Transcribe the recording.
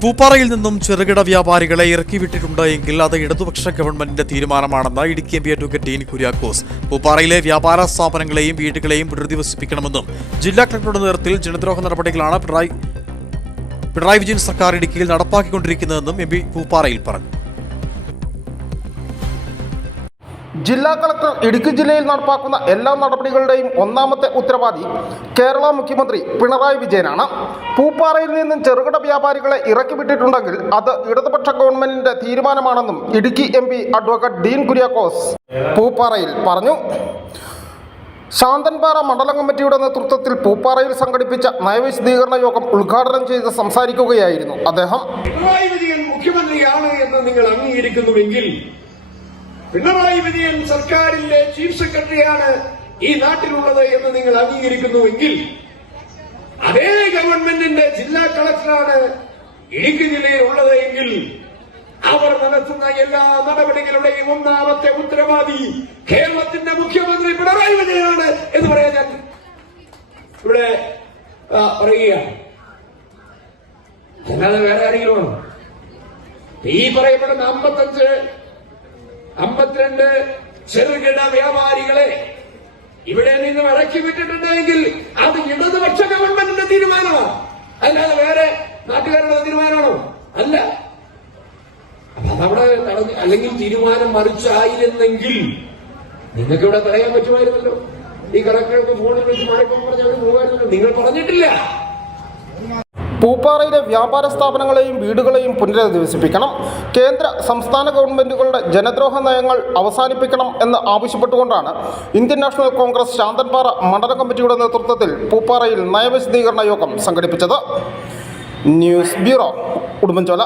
പൂപ്പാറയിൽ നിന്നും ചെറുകിട വ്യാപാരികളെ ഇറക്കിവിട്ടിട്ടുണ്ട് എങ്കിൽ അത് ഇടതുപക്ഷ ഗവൺമെന്റിന്റെ തീരുമാനമാണെന്ന് Idukki M P advocate Dean Kuriakose. പൂപ്പാറയിലെ വ്യാപാര സ്ഥാപനങ്ങളെയും വീടുകളെയും പുനരധിവസിപ്പിക്കണമെന്നും ജില്ലാ കളക്ടറുടെ നേതൃത്വത്തിൽ ജനദ്രോഹ നടപടികളാണ് പിണറായി പിണറായി വിജയൻ സർക്കാർ ഇടുക്കിയിൽ നടപ്പാക്കിക്കൊണ്ടിരിക്കുന്നതെന്നും എം പി പൂപ്പാറയിൽ പറഞ്ഞു. ജില്ലാ കളക്ടർ ഇടുക്കി ജില്ലയിൽ നടപ്പാക്കുന്ന എല്ലാ നടപടികളുടെയും ഒന്നാമത്തെ ഉത്തരവാദി കേരള മുഖ്യമന്ത്രി പിണറായി വിജയനാണ്. പൂപ്പാറയിൽ നിന്നും ചെറുകിട വ്യാപാരികളെ ഇറക്കിവിട്ടിട്ടുണ്ടെങ്കിൽ അത് ഇടതുപക്ഷ ഗവൺമെന്റിന്റെ തീരുമാനമാണെന്നും ഇടുക്കി എം അഡ്വക്കേറ്റ് ഡീൻ കുര്യാക്കോസ് പൂപ്പാറയിൽ പറഞ്ഞു. ശാന്തൻപാറ മണ്ഡലം കമ്മിറ്റിയുടെ നേതൃത്വത്തിൽ പൂപ്പാറയിൽ സംഘടിപ്പിച്ച നയവിശദീകരണ യോഗം ഉദ്ഘാടനം ചെയ്ത് സംസാരിക്കുകയായിരുന്നു അദ്ദേഹം. മുഖ്യമന്ത്രിയാണ് എന്ന് നിങ്ങൾ അംഗീകരിക്കുന്നുവെങ്കിൽ പിണറായി വിജയൻ സർക്കാരിന്റെ ചീഫ് സെക്രട്ടറിയാണ് ഈ നാട്ടിലുള്ളത് എന്ന് നിങ്ങൾ അംഗീകരിക്കുന്നുവെങ്കിൽ അതേ ഗവൺമെന്റിന്റെ ജില്ലാ കളക്ടറാണ് ഇടുക്കി ജില്ലയിൽ ഉള്ളത് എങ്കിൽ അവർ നടത്തുന്ന എല്ലാ നടപടികളുടെയും ഒന്നാമത്തെ ഉത്തരവാദി കേരളത്തിന്റെ മുഖ്യമന്ത്രി പിണറായി വിജയനാണ് എന്ന് പറയാൻ ഇവിടെ പറയുകയാണ്. അല്ലാതെ വേറെ ആരെങ്കിലും ഈ പറയപ്പെടുന്ന അമ്പത്തഞ്ച് അമ്പത്തിരണ്ട് ചെറുകിട വ്യാപാരികളെ ഇവിടെ നിന്ന് ഇറക്കി വിട്ടിട്ടുണ്ടെങ്കിൽ അത് ഇടതുപക്ഷ ഗവൺമെന്റിന്റെ തീരുമാനമാണ് അല്ലാതെ വേറെ നാട്ടുകാരുടെ തീരുമാനമാണോ? അല്ല. അപ്പൊ അതവിടെ അല്ലെങ്കിൽ തീരുമാനം മറിച്ചായിരുന്നെങ്കിൽ നിങ്ങൾക്ക് ഇവിടെ പറയാൻ പറ്റുമായിരുന്നല്ലോ. ഈ കളക്ടർക്ക് ഫോണിൽ വെച്ച് മാറിക്കൊണ്ട് പറഞ്ഞ് അവർ പോകുമായിരുന്നല്ലോ. നിങ്ങൾ പറഞ്ഞിട്ടില്ല. പൂപ്പാറയിലെ വ്യാപാര സ്ഥാപനങ്ങളെയും വീടുകളെയും പുനരധിവസിപ്പിക്കണം. കേന്ദ്ര സംസ്ഥാന ഗവൺമെന്റുകളുടെ ജനദ്രോഹ നയങ്ങൾ അവസാനിപ്പിക്കണം എന്ന് ആവശ്യപ്പെട്ടുകൊണ്ടാണ് ഇന്ത്യൻ നാഷണൽ കോൺഗ്രസ് ശാന്തൻപാറ മണ്ഡല കമ്മിറ്റിയുടെ നേതൃത്വത്തിൽ പൂപ്പാറയിൽ നയവിശദീകരണ യോഗം സംഘടിപ്പിച്ചത്. News bureau Udumbanchola.